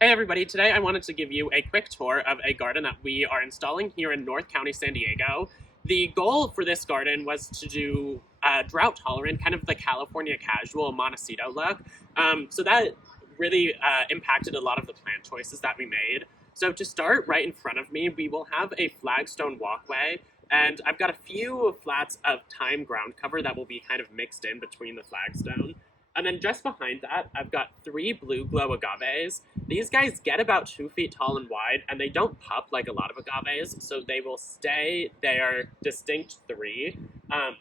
Hey everybody, today I wanted to give you a quick tour of a garden that we are installing here in North County, San Diego. The goal for this garden was to do drought tolerant, kind of the California casual Montecito look. So that really impacted a lot of the plant choices that we made. So to start right in front of me, we will have a flagstone walkway, and I've got a few flats of thyme ground cover that will be kind of mixed in between the flagstone. And then just behind that, I've got three blue glow agaves. These guys get about 2 feet tall and wide, and they don't pup like a lot of agaves, so they will stay their distinct three. Um,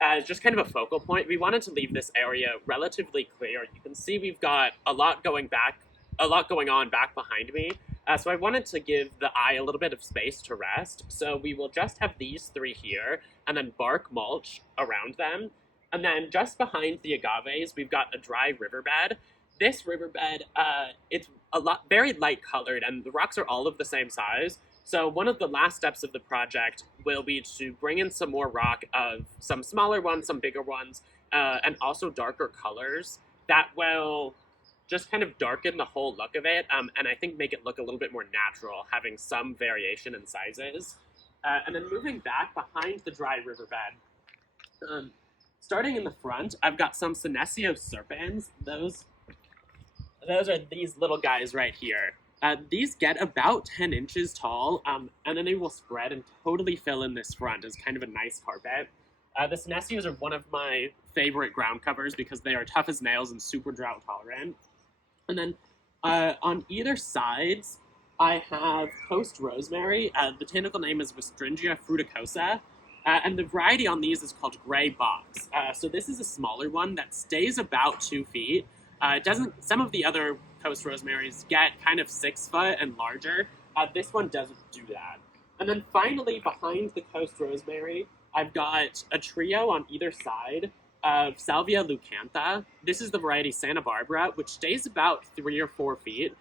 as just kind of a focal point, we wanted to leave this area relatively clear. You can see we've got a lot going on back behind me. So I wanted to give the eye a little bit of space to rest. So we will just have these three here, and then bark mulch around them. And then just behind the agaves, we've got a dry riverbed. This riverbed, it's very light colored, and the rocks are all of the same size. So one of the last steps of the project will be to bring in some more rock of some smaller ones, some bigger ones, and also darker colors that will just kind of darken the whole look of it, and I think make it look a little bit more natural, having some variation in sizes. And then moving back behind the dry riverbed, um, starting in the front, I've got some Senecio serpens. Those are these little guys right here. These get about 10 inches tall, and then they will spread and totally fill in this front as kind of a nice carpet. The Senecios are one of my favorite ground covers because they are tough as nails and super drought tolerant. And then on either sides, I have coast rosemary. The botanical name is Westringia fruticosa. And the variety on these is called gray box. So this is a smaller one that stays about 2 feet. It doesn't. Some of the other coast rosemarys get kind of 6 foot and larger. This one doesn't do that. And then finally, behind the coast rosemary, I've got a trio on either side of Salvia leucantha. This is the variety Santa Barbara, which stays about 3 or 4 feet.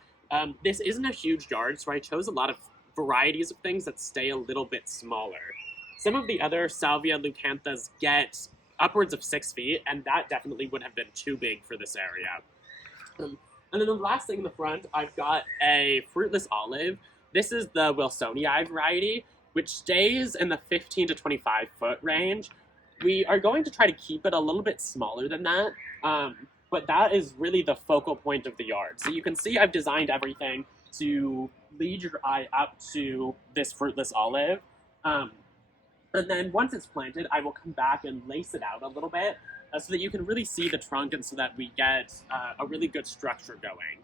This isn't a huge yard, so I chose a lot of varieties of things that stay a little bit smaller. Some of the other Salvia leucanthas get upwards of 6 feet, and that definitely would have been too big for this area. And then the last thing in the front, I've got a fruitless olive. This is the Wilsonii variety, which stays in the 15 to 25 foot range. We are going to try to keep it a little bit smaller than that, but that is really the focal point of the yard. So you can see I've designed everything to lead your eye up to this fruitless olive. And then once it's planted, I will come back and lace it out a little bit so that you can really see the trunk and so that we get a really good structure going.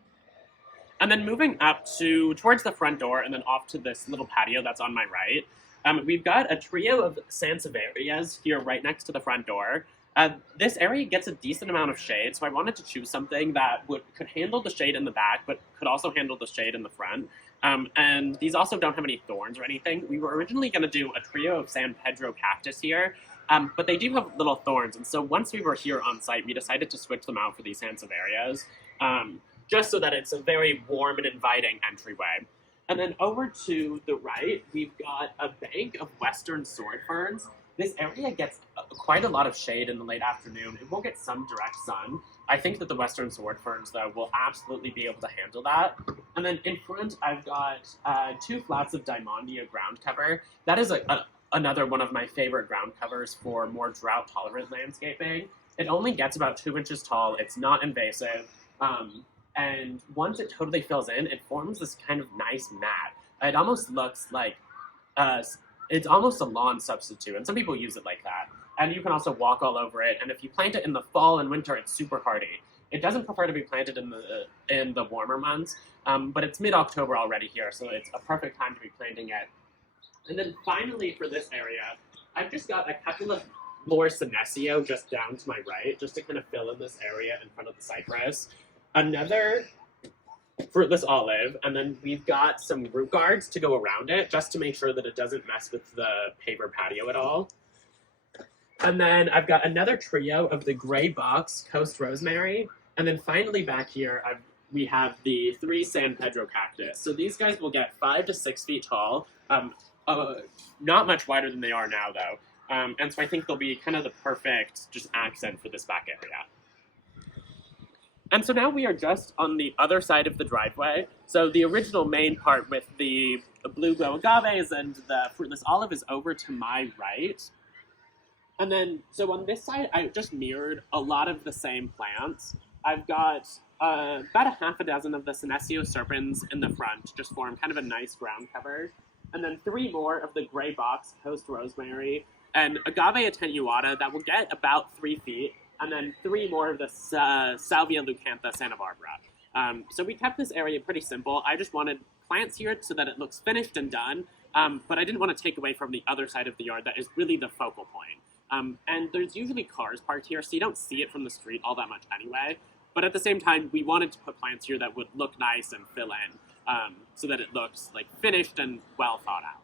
And then moving up towards the front door and then off to this little patio that's on my right, we've got a trio of sansevierias here right next to the front door. This area gets a decent amount of shade, so I wanted to choose something that could handle the shade in the back, but could also handle the shade in the front. And these also don't have any thorns or anything. We were originally going to do a trio of San Pedro cactus here, but they do have little thorns. And so once we were here on site, we decided to switch them out for these sansevierias, just so that it's a very warm and inviting entryway. And then over to the right, we've got a bank of western sword ferns. This area gets quite a lot of shade in the late afternoon. It will get some direct sun. I think that the western sword ferns, though, will absolutely be able to handle that. And then in front, I've got 2 flats of Diamondia ground cover. That is another one of my favorite ground covers for more drought-tolerant landscaping. It only gets about 2 inches tall. It's not invasive. And once it totally fills in, it forms this kind of nice mat. It almost looks like it's almost a lawn substitute, and some people use it like that. And you can also walk all over it, and if you plant it in the fall and winter, it's super hardy. It doesn't prefer to be planted in the warmer months, but it's mid-October already here, so it's a perfect time to be planting it. And then finally for this area, I've just got a couple of more Senecio just down to my right, just to kind of fill in this area in front of the cypress. Another fruitless olive, and then we've got some root guards to go around it, just to make sure that it doesn't mess with the paver patio at all. And then I've got another trio of the gray box coast rosemary, and then finally back here we have the 3 San Pedro cactus. So these guys will get 5 to 6 feet tall, not much wider than they are now though, and so I think they'll be kind of the perfect just accent for this back area. And so now we are just on the other side of the driveway. So the original main part with the blue glow agaves and the fruitless olive is over to my right. And then, so on this side, I just mirrored a lot of the same plants. I've got about a half a dozen of the Senecio serpens in the front, just form kind of a nice ground cover. And then 3 more of the gray box coast rosemary and agave attenuata that will get about 3 feet. And then 3 more of the Salvia leucantha Santa Barbara. So we kept this area pretty simple. I just wanted plants here so that it looks finished and done. But I didn't want to take away from the other side of the yard that is really the focal point. And there's usually cars parked here, so you don't see it from the street all that much anyway. But at the same time, we wanted to put plants here that would look nice and fill in, so that it looks like finished and well thought out.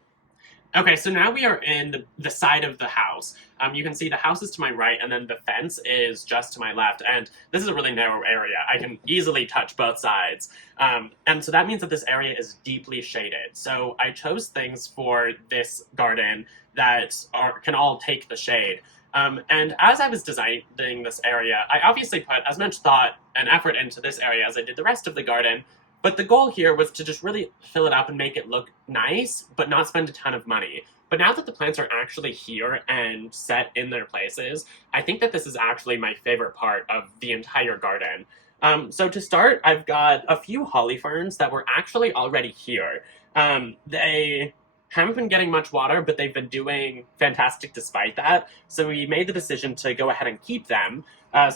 Okay, so now we are in the side of the house. You can see the house is to my right, and then the fence is just to my left. And this is a really narrow area. I can easily touch both sides. And so that means that this area is deeply shaded. So I chose things for this garden that can all take the shade. And as I was designing this area, I obviously put as much thought and effort into this area as I did the rest of the garden. But the goal here was to just really fill it up and make it look nice, but not spend a ton of money. But now that the plants are actually here and set in their places, I think that this is actually my favorite part of the entire garden. So to start, I've got a few holly ferns that were actually already here. They haven't been getting much water, but they've been doing fantastic despite that. So we made the decision to go ahead and keep them.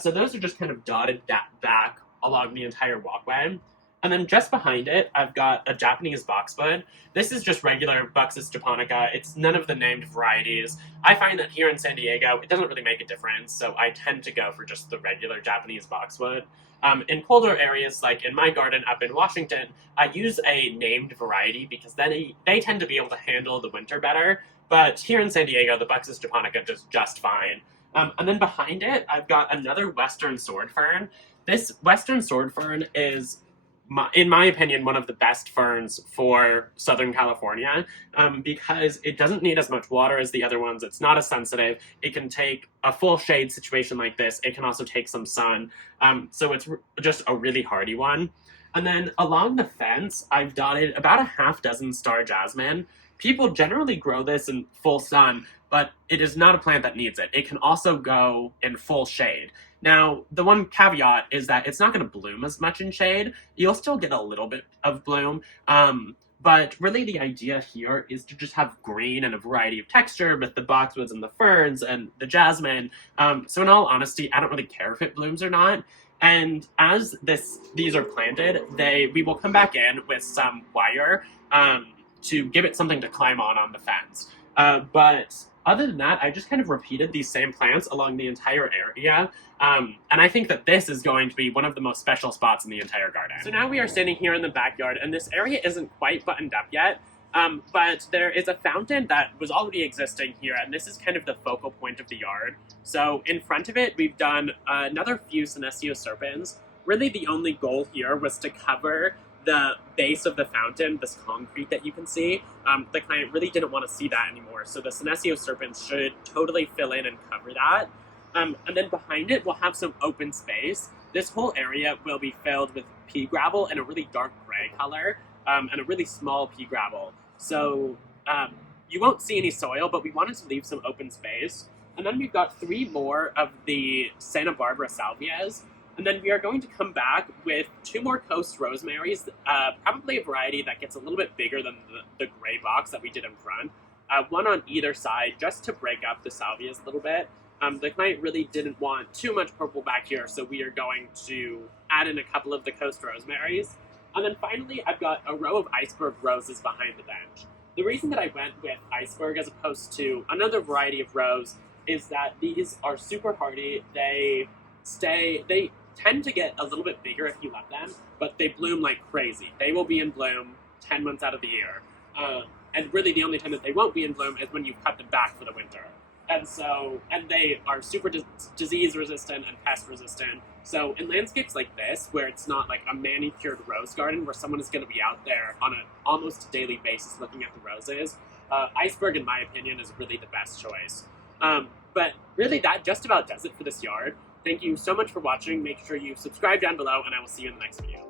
So those are just kind of dotted back along the entire walkway. And then just behind it, I've got a Japanese boxwood. This is just regular Buxus japonica. It's none of the named varieties. I find that here in San Diego, it doesn't really make a difference, so I tend to go for just the regular Japanese boxwood. In colder areas, like in my garden up in Washington, I use a named variety because then they tend to be able to handle the winter better. But here in San Diego, the Buxus japonica does just fine. And then behind it, I've got another western sword fern. This western sword fern is, in my opinion, one of the best ferns for Southern California, because it doesn't need as much water as the other ones. It's not as sensitive. It can take a full shade situation like this. It can also take some sun. So it's just a really hardy one. And then along the fence, I've dotted about a half dozen star jasmine. People generally grow this in full sun, but it is not a plant that needs it. It can also go in full shade. Now, the one caveat is that it's not going to bloom as much in shade. You'll still get a little bit of bloom, but really the idea here is to just have green and a variety of texture with the boxwoods and the ferns and the jasmine. So in all honesty, I don't really care if it blooms or not. And as these are planted, we will come back in with some wire to give it something to climb on the fence. But other than that, I just kind of repeated these same plants along the entire area. And I think that this is going to be one of the most special spots in the entire garden. So now we are standing here in the backyard, and this area isn't quite buttoned up yet. But there is a fountain that was already existing here, and this is kind of the focal point of the yard. So in front of it, we've done another few Senecio serpens. Really the only goal here was to cover the base of the fountain, this concrete that you can see. The client really didn't want to see that anymore, so the Senecio serpents should totally fill in and cover that. And then behind it, we'll have some open space. This whole area will be filled with pea gravel in a really dark gray color, and a really small pea gravel. So you won't see any soil, but we wanted to leave some open space. And then we've got 3 more of the Santa Barbara salvias. And then we are going to come back with 2 more coast rosemarys, probably a variety that gets a little bit bigger than the gray box that we did in front. One on either side, just to break up the salvias a little bit. The client really didn't want too much purple back here, so we are going to add in a couple of the coast rosemarys. And then finally, I've got a row of iceberg roses behind the bench. The reason that I went with iceberg as opposed to another variety of rose is that these are super hardy. They tend to get a little bit bigger if you let them, but they bloom like crazy. They will be in bloom 10 months out of the year. And really the only time that they won't be in bloom is when you cut them back for the winter. And they are super disease resistant and pest resistant. So in landscapes like this, where it's not like a manicured rose garden where someone is going to be out there on an almost daily basis looking at the roses, iceberg, in my opinion, is really the best choice. But really that just about does it for this yard. Thank you so much for watching. Make sure you subscribe down below, and I will see you in the next video.